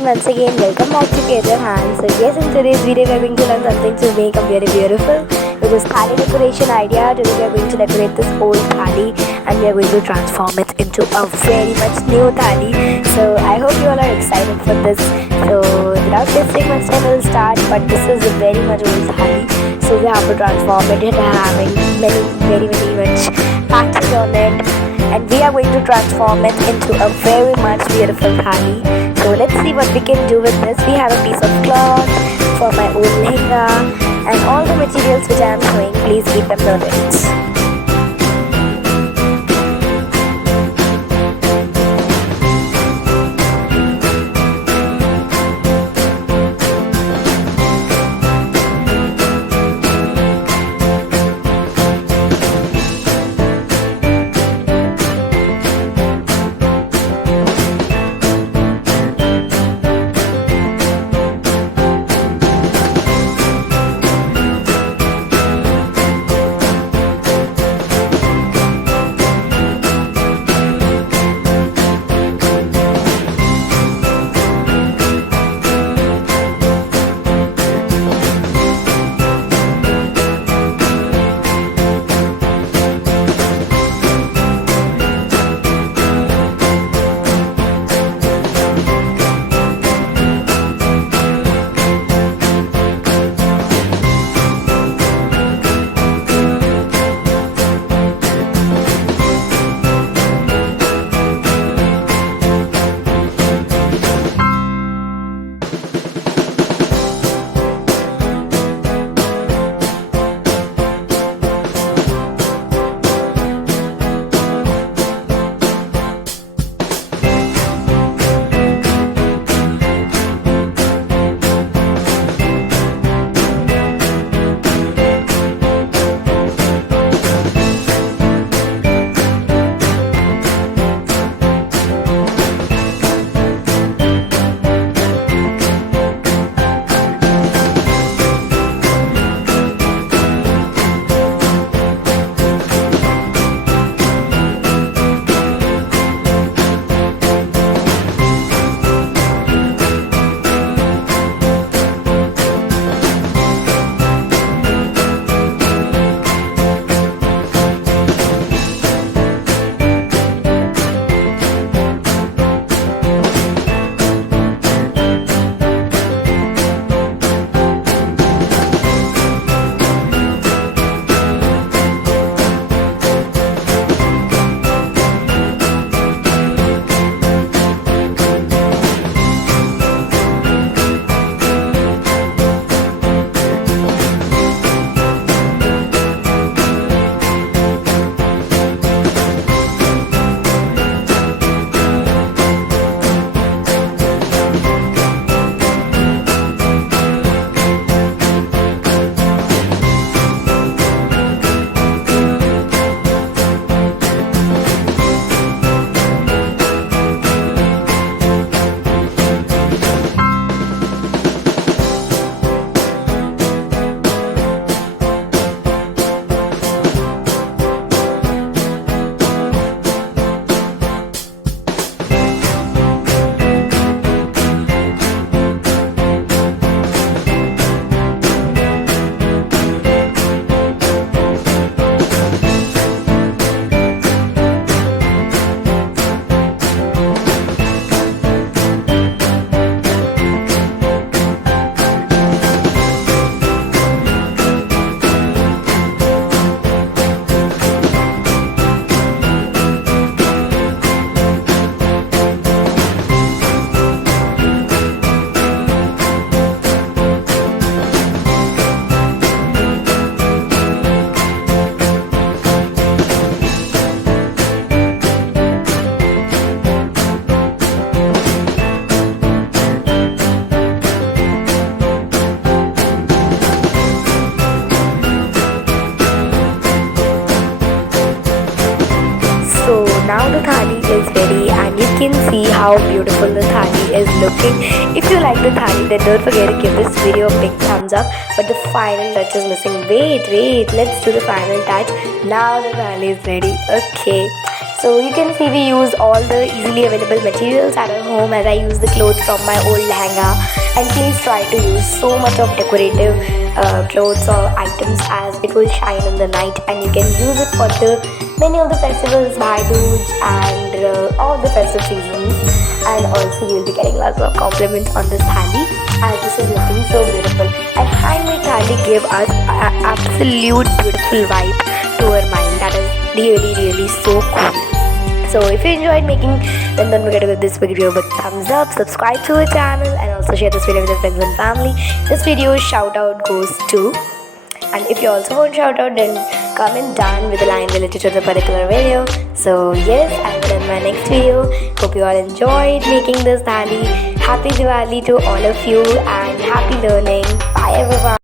and once again welcome back to Create Your Hands. So yes, in today's video we are going to learn something to make a very beautiful, which is thali decoration idea. Today we are going to decorate this old thali and we are going to transform it into a very much new thali. So I hope you all are excited for this. So without wasting much time we'll start, but this is a very much old thali. So we have to transform it into having very much patches on it. And we are going to transform it into a very much beautiful thali. So let's see what we can do with this. We have a piece of cloth for my old lehenga and all the materials which I am showing, please keep them noted. Now the thali is ready and you can see how beautiful the thali is looking. If you like the thali, then don't forget to give this video a big thumbs up. But the final touch is missing. Wait, let's do the final touch. Now the thali is ready. Okay. So you can see we use all the easily available materials at our home, as I use the clothes from my old lehenga. And please try to use so much of decorative clothes or items, as it will shine in the night, and you can use it for the many of the festivals, Bhaiya dooj, and all the festive seasons. And also you'll be getting lots of compliments on this thali, as this is looking so beautiful. And handmade thali give us an absolute beautiful vibe to our mind. That is really so cool. So if you enjoyed making, then don't forget to give this video a big thumbs up, subscribe to our channel, and also share this video with your friends and family. This video shout out goes to, and if you also want shout out, then comment down with a line related to the particular video. So yes, until my next video, hope you all enjoyed making this thali. Happy Diwali to all of you, and happy learning. Bye everyone.